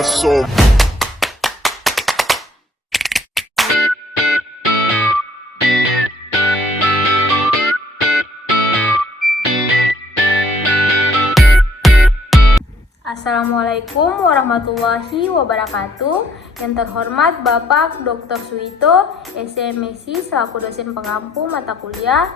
corazón. Assalamualaikum warahmatullahi wabarakatuh. Yang terhormat Bapak Dr. Suito, SMSI selaku dosen pengampu mata kuliah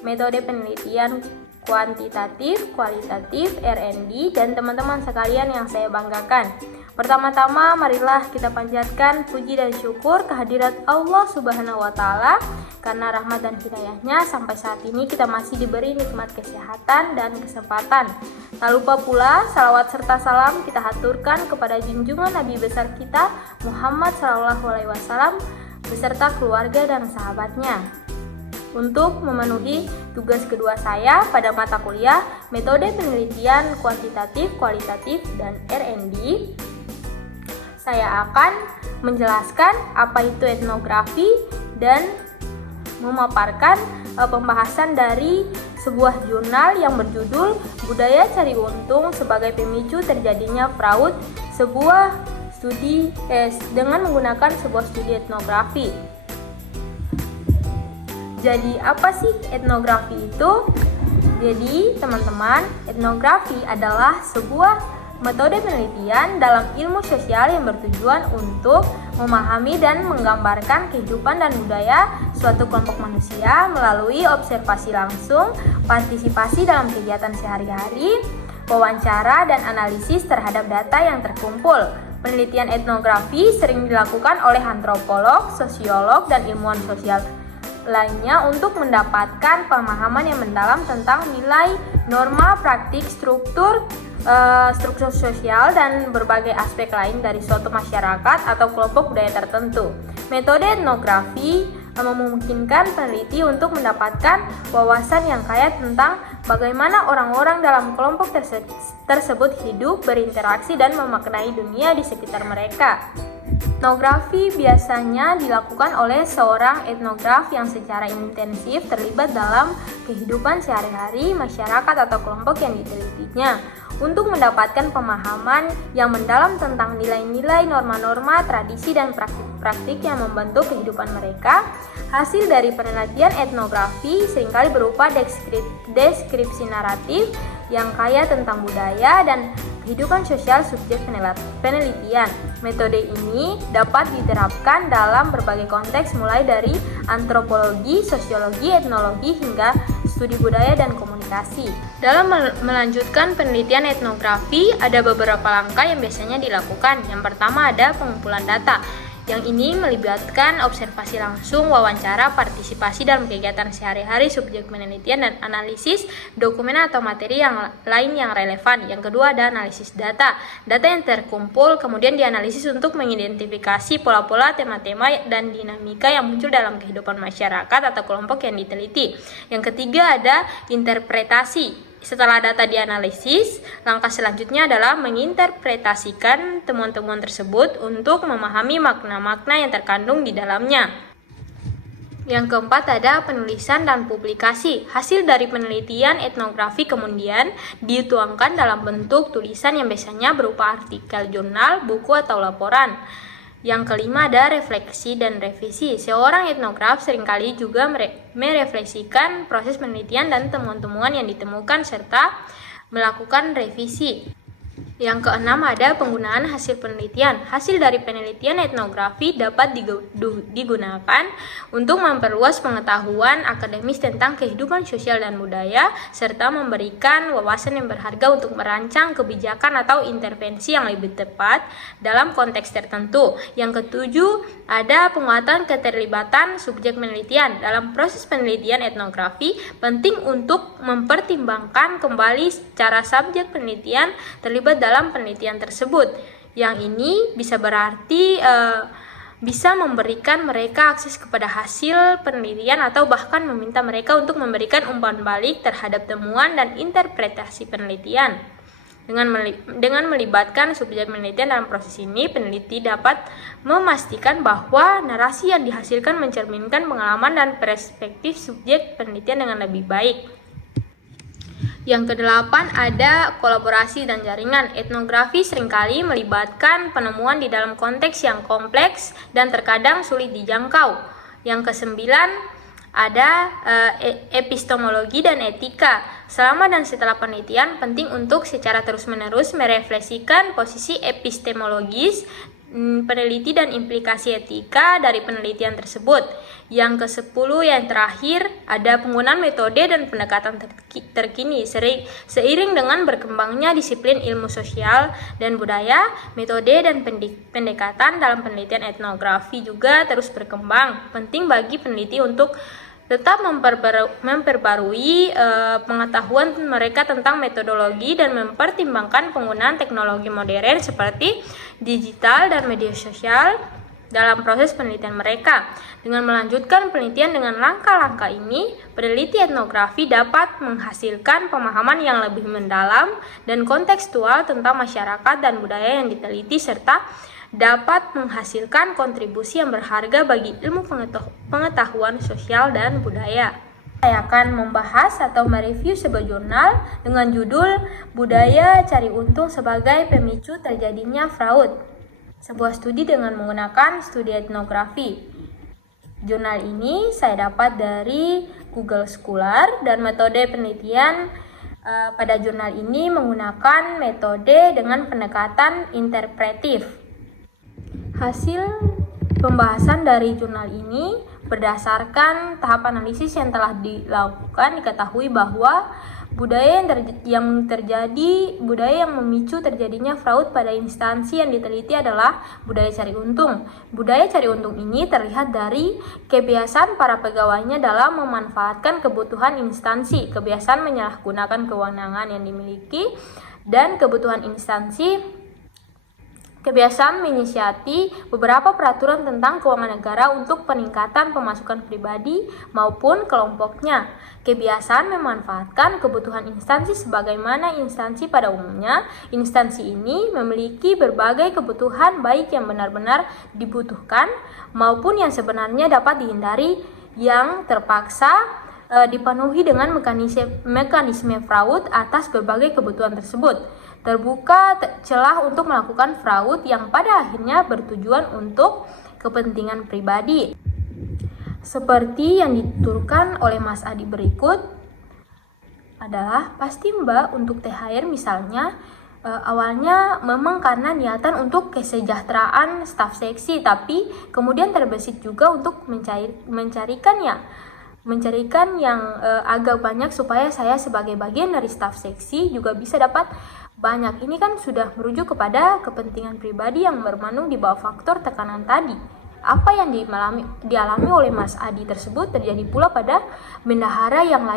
Metode Penelitian Kuantitatif, Kualitatif, R&D, dan teman-teman sekalian yang saya banggakan. Pertama-tama, marilah kita panjatkan puji dan syukur kehadirat Allah Subhanahu wa Ta'ala, karena rahmat dan hidayahnya sampai saat ini kita masih diberi nikmat kesehatan dan kesempatan. Tak lupa pula salawat serta salam kita haturkan kepada junjungan Nabi besar kita Muhammad SAW beserta keluarga dan sahabatnya. Untuk memenuhi tugas kedua saya pada mata kuliah Metode Penelitian Kuantitatif, Kualitatif, dan R&D, saya akan menjelaskan apa itu etnografi dan memaparkan pembahasan dari sebuah jurnal yang berjudul Budaya Cari Untung sebagai Pemicu Terjadinya Fraud, sebuah studi dengan menggunakan sebuah studi etnografi. Jadi apa sih etnografi itu? Jadi teman-teman, etnografi adalah sebuah metode penelitian dalam ilmu sosial yang bertujuan untuk memahami dan menggambarkan kehidupan dan budaya suatu kelompok manusia melalui observasi langsung, partisipasi dalam kegiatan sehari-hari, wawancara, dan analisis terhadap data yang terkumpul. Penelitian etnografi sering dilakukan oleh antropolog, sosiolog, dan ilmuwan sosial lainnya untuk mendapatkan pemahaman yang mendalam tentang nilai, norma, praktik, struktur sosial, dan berbagai aspek lain dari suatu masyarakat atau kelompok budaya tertentu. Metode etnografi memungkinkan peneliti untuk mendapatkan wawasan yang kaya tentang bagaimana orang-orang dalam kelompok tersebut hidup, berinteraksi, dan memaknai dunia di sekitar mereka. Etnografi biasanya dilakukan oleh seorang etnograf yang secara intensif terlibat dalam kehidupan sehari-hari masyarakat atau kelompok yang ditelitinya untuk mendapatkan pemahaman yang mendalam tentang nilai-nilai, norma-norma, tradisi, dan praktik-praktik yang membentuk kehidupan mereka. Hasil dari penelitian etnografi seringkali berupa deskripsi naratif yang kaya tentang budaya dan kehidupan sosial subjek penelitian. Metode ini dapat diterapkan dalam berbagai konteks mulai dari antropologi, sosiologi, etnologi, hingga studi budaya dan komunikasi. Dalam melanjutkan penelitian etnografi, ada beberapa langkah yang biasanya dilakukan. Yang pertama ada pengumpulan data. Yang ini melibatkan observasi langsung, wawancara, partisipasi dalam kegiatan sehari-hari subjek penelitian, dan analisis dokumen atau materi yang lain yang relevan. Yang kedua ada analisis data. Data yang terkumpul kemudian dianalisis untuk mengidentifikasi pola-pola, tema-tema, dan dinamika yang muncul dalam kehidupan masyarakat atau kelompok yang diteliti. Yang ketiga ada interpretasi. Setelah data dianalisis, langkah selanjutnya adalah menginterpretasikan temuan-temuan tersebut untuk memahami makna-makna yang terkandung di dalamnya. Yang keempat ada penulisan dan publikasi. Hasil dari penelitian etnografi kemudian dituangkan dalam bentuk tulisan yang biasanya berupa artikel jurnal, buku, atau laporan. Yang kelima ada refleksi dan revisi. Seorang etnograf seringkali juga merefleksikan proses penelitian dan temuan-temuan yang ditemukan serta melakukan revisi. Yang keenam ada penggunaan hasil penelitian. Hasil dari penelitian etnografi dapat digunakan untuk memperluas pengetahuan akademis tentang kehidupan sosial dan budaya, serta memberikan wawasan yang berharga untuk merancang kebijakan atau intervensi yang lebih tepat dalam konteks tertentu. Yang ketujuh ada penguatan keterlibatan subjek penelitian. Dalam proses penelitian etnografi, penting untuk mempertimbangkan kembali secara subjek penelitian terlibat dalam penelitian tersebut. Yang ini bisa berarti bisa memberikan mereka akses kepada hasil penelitian atau bahkan meminta mereka untuk memberikan umpan balik terhadap temuan dan interpretasi penelitian. Dengan melibatkan subjek penelitian dalam proses ini, peneliti dapat memastikan bahwa narasi yang dihasilkan mencerminkan pengalaman dan perspektif subjek penelitian dengan lebih baik. Yang kedelapan ada kolaborasi dan jaringan. Etnografi seringkali melibatkan penemuan di dalam konteks yang kompleks dan terkadang sulit dijangkau. Yang kesembilan ada epistemologi dan etika. Selama dan setelah penelitian, penting untuk secara terus-menerus merefleksikan posisi epistemologis peneliti dan implikasi etika dari penelitian tersebut. Yang ke-10 yang terakhir ada penggunaan metode dan pendekatan terkini. Seiring dengan berkembangnya disiplin ilmu sosial dan budaya, metode dan pendekatan dalam penelitian etnografi juga terus berkembang. Penting bagi peneliti untuk tetap memperbarui pengetahuan mereka tentang metodologi dan mempertimbangkan penggunaan teknologi modern seperti digital dan media sosial dalam proses penelitian mereka. Dengan melanjutkan penelitian dengan langkah-langkah ini, peneliti etnografi dapat menghasilkan pemahaman yang lebih mendalam dan kontekstual tentang masyarakat dan budaya yang diteliti serta dapat menghasilkan kontribusi yang berharga bagi ilmu pengetahuan sosial dan budaya. Saya akan membahas atau mereview sebuah jurnal dengan judul Budaya Cari Untung sebagai Pemicu Terjadinya Fraud. Sebuah studi dengan menggunakan studi etnografi. Jurnal ini saya dapat dari Google Scholar dan metode penelitian pada jurnal ini menggunakan metode dengan pendekatan interpretif. Hasil pembahasan dari jurnal ini berdasarkan tahap analisis yang telah dilakukan, diketahui bahwa budaya yang memicu terjadinya fraud pada instansi yang diteliti adalah budaya cari untung. Budaya cari untung ini terlihat dari kebiasaan para pegawainya dalam memanfaatkan kebutuhan instansi, kebiasaan menyalahgunakan kewenangan yang dimiliki, dan kebiasaan menginisiasi beberapa peraturan tentang keuangan negara untuk peningkatan pemasukan pribadi maupun kelompoknya. Kebiasaan memanfaatkan kebutuhan instansi sebagaimana instansi pada umumnya. Instansi ini memiliki berbagai kebutuhan baik yang benar-benar dibutuhkan maupun yang sebenarnya dapat dihindari yang terpaksa dipenuhi dengan mekanisme fraud atas berbagai kebutuhan tersebut. Terbuka celah untuk melakukan fraud yang pada akhirnya bertujuan untuk kepentingan pribadi. Seperti yang dituturkan oleh Mas Adi berikut adalah pasti Mbak untuk THR misalnya awalnya memang karena niatan untuk kesejahteraan staf seksi, tapi kemudian terbesit juga untuk mencarikan yang agak banyak supaya saya sebagai bagian dari staf seksi juga bisa dapat banyak. Ini kan sudah merujuk kepada kepentingan pribadi yang bermanung di bawah faktor tekanan tadi. Apa yang dialami oleh Mas Adi tersebut terjadi pula pada bendahara yang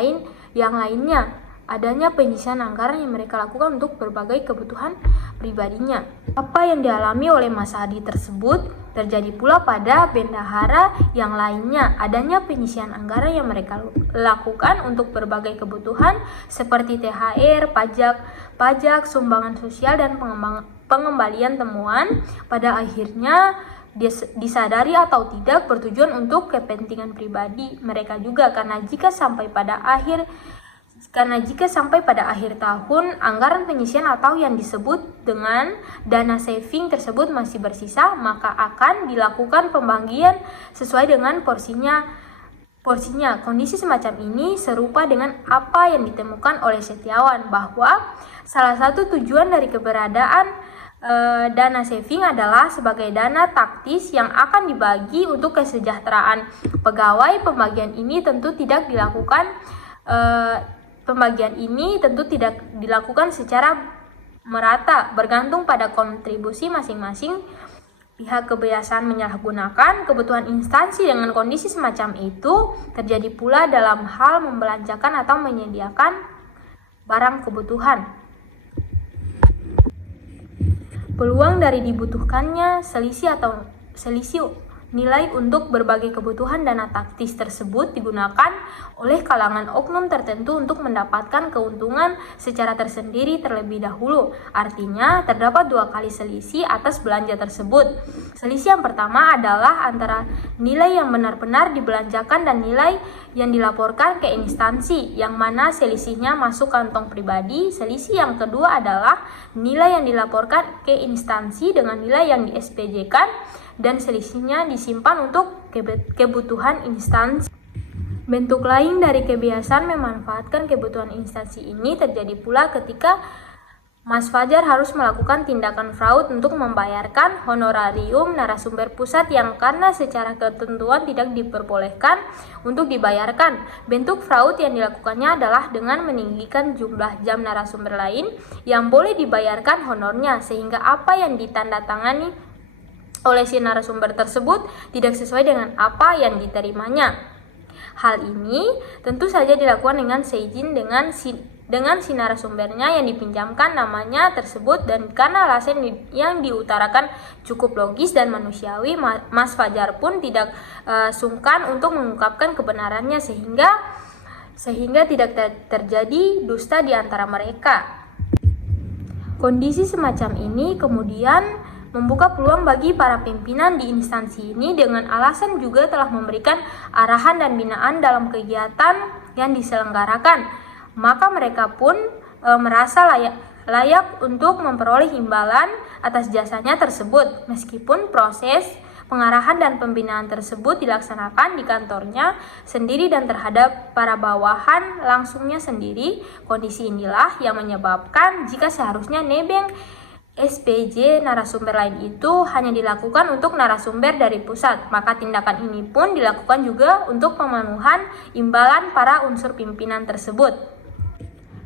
lainnya. Adanya penyisihan anggaran yang mereka lakukan untuk berbagai kebutuhan pribadinya. Apa yang dialami oleh Mas Adi tersebut terjadi pula pada bendahara yang lainnya. Adanya penyisihan anggaran yang mereka lakukan untuk berbagai kebutuhan seperti THR, pajak, sumbangan sosial, dan pengembalian temuan. Pada akhirnya disadari atau tidak bertujuan untuk kepentingan pribadi mereka juga, karena jika sampai pada akhir tahun anggaran penyisihan atau yang disebut dengan dana saving tersebut masih bersisa, maka akan dilakukan pembagian sesuai dengan porsinya. Kondisi semacam ini serupa dengan apa yang ditemukan oleh Setiawan, bahwa salah satu tujuan dari keberadaan dana saving adalah sebagai dana taktis yang akan dibagi untuk kesejahteraan pegawai. Pembagian ini tentu tidak dilakukan secara merata, bergantung pada kontribusi masing-masing pihak. Kebiasaan menyalahgunakan kebutuhan instansi dengan kondisi semacam itu terjadi pula dalam hal membelanjakan atau menyediakan barang kebutuhan. Peluang dari dibutuhkannya selisih nilai untuk berbagai kebutuhan dana taktis tersebut digunakan oleh kalangan oknum tertentu untuk mendapatkan keuntungan secara tersendiri terlebih dahulu. Artinya, terdapat dua kali selisih atas belanja tersebut. Selisih yang pertama adalah antara nilai yang benar-benar dibelanjakan dan nilai yang dilaporkan ke instansi, yang mana selisihnya masuk kantong pribadi. Selisih yang kedua adalah nilai yang dilaporkan ke instansi dengan nilai yang di-SPJ-kan dan selisihnya disimpan untuk kebutuhan instansi. Bentuk lain dari kebiasaan memanfaatkan kebutuhan instansi ini terjadi pula ketika Mas Fajar harus melakukan tindakan fraud untuk membayarkan honorarium narasumber pusat yang karena secara ketentuan tidak diperbolehkan untuk dibayarkan. Bentuk fraud yang dilakukannya adalah dengan meninggikan jumlah jam narasumber lain yang boleh dibayarkan honornya, sehingga apa yang ditandatangani oleh si narasumber tersebut tidak sesuai dengan apa yang diterimanya. Hal ini tentu saja dilakukan dengan seizin dengan si narasumbernya yang dipinjamkan namanya tersebut, dan karena alasan yang diutarakan cukup logis dan manusiawi, Mas Fajar pun tidak sungkan untuk mengungkapkan kebenarannya sehingga tidak terjadi dusta di antara mereka. Kondisi semacam ini kemudian membuka peluang bagi para pimpinan di instansi ini dengan alasan juga telah memberikan arahan dan binaan dalam kegiatan yang diselenggarakan. Maka mereka pun merasa layak untuk memperoleh imbalan atas jasanya tersebut, meskipun proses pengarahan dan pembinaan tersebut dilaksanakan di kantornya sendiri dan terhadap para bawahan langsungnya sendiri. Kondisi inilah yang menyebabkan jika seharusnya nebeng SPJ narasumber lain itu hanya dilakukan untuk narasumber dari pusat, maka tindakan ini pun dilakukan juga untuk pemenuhan imbalan para unsur pimpinan tersebut.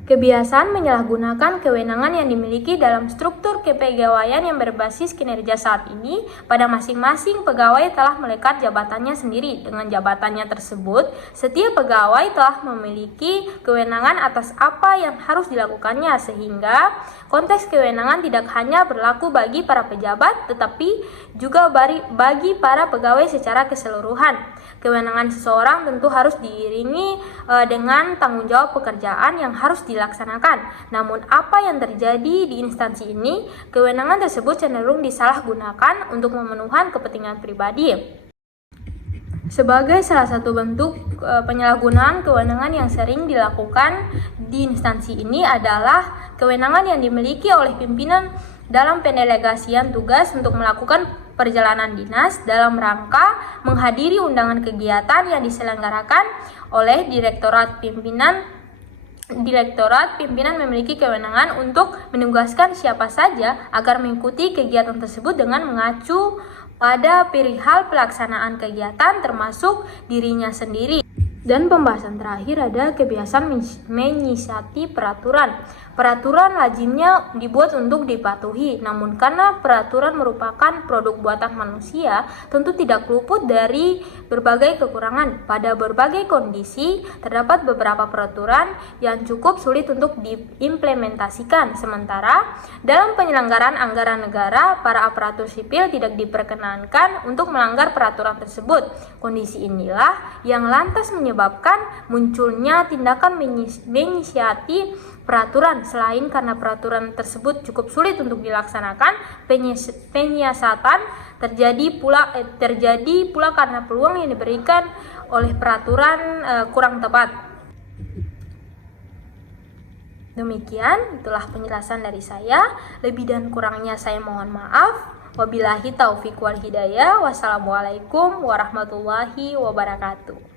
Kebiasaan menyalahgunakan kewenangan yang dimiliki dalam struktur kepegawaian yang berbasis kinerja saat ini, pada masing-masing pegawai telah melekat jabatannya sendiri. Dengan jabatannya tersebut, setiap pegawai telah memiliki kewenangan atas apa yang harus dilakukannya, sehingga konteks kewenangan tidak hanya berlaku bagi para pejabat, tetapi juga bagi para pegawai secara keseluruhan. Kewenangan seseorang tentu harus diiringi dengan tanggung jawab pekerjaan yang harus dilaksanakan. Namun apa yang terjadi di instansi ini, kewenangan tersebut cenderung disalahgunakan untuk memenuhi kepentingan pribadi. Sebagai salah satu bentuk penyalahgunaan kewenangan yang sering dilakukan di instansi ini adalah kewenangan yang dimiliki oleh pimpinan dalam pendelegasian tugas untuk melakukan perjalanan dinas dalam rangka menghadiri undangan kegiatan yang diselenggarakan oleh Direktorat Pimpinan memiliki kewenangan untuk menugaskan siapa saja agar mengikuti kegiatan tersebut dengan mengacu pada perihal pelaksanaan kegiatan termasuk dirinya sendiri. Dan pembahasan terakhir ada kebiasaan menyiasati peraturan. Peraturan lazimnya dibuat untuk dipatuhi, namun karena peraturan merupakan produk buatan manusia, tentu tidak luput dari berbagai kekurangan. Pada berbagai kondisi, terdapat beberapa peraturan yang cukup sulit untuk diimplementasikan. Sementara, dalam penyelenggaraan anggaran negara, para aparatur sipil tidak diperkenankan untuk melanggar peraturan tersebut. Kondisi inilah yang lantas menyebabkan munculnya tindakan menyiasati peraturan. Selain karena peraturan tersebut cukup sulit untuk dilaksanakan, penyiasatan terjadi pula karena peluang yang diberikan oleh peraturan kurang tepat. Demikian, itulah penjelasan dari saya. Lebih dan kurangnya saya mohon maaf. Wabillahi taufiq wal hidayah. Wassalamualaikum warahmatullahi wabarakatuh.